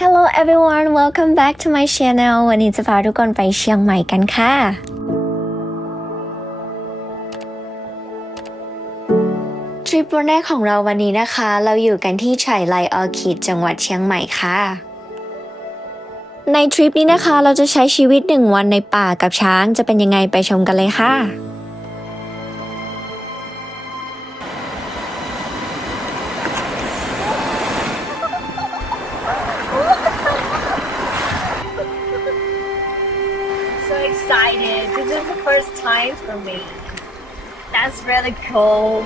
Hello everyone, welcome back to my channel วันนี้จะพาทุกคนไปเชียงใหม่กันค่ะทริปวันแรกของเราวันนี้นะคะเราอยู่กันที่ไฉไลออร์คิดจังหวัดเชียงใหม่ค่ะในทริปนี้นะคะเราจะใช้ชีวิต1 วันในป่ากับช้างจะเป็นยังไงไปชมกันเลยค่ะExcited. This is the first time for me. That's really cool.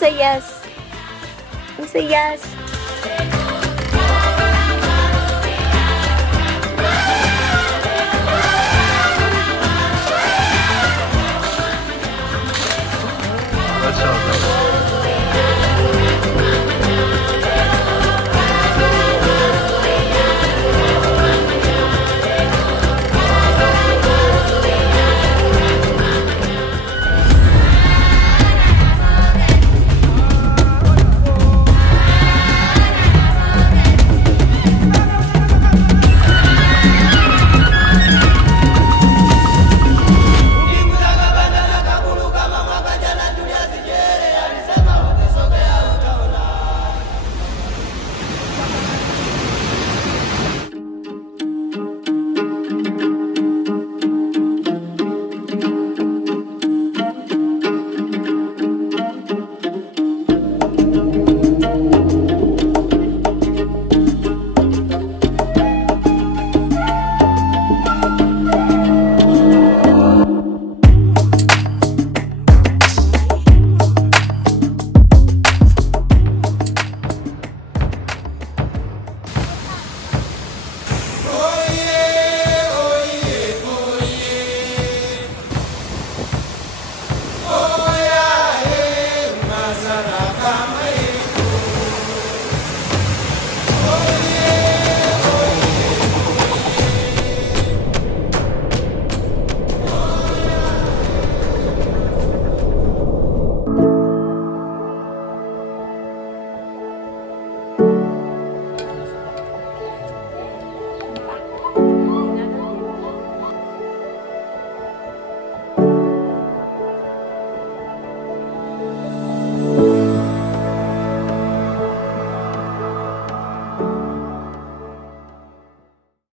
Say yes. Say yes.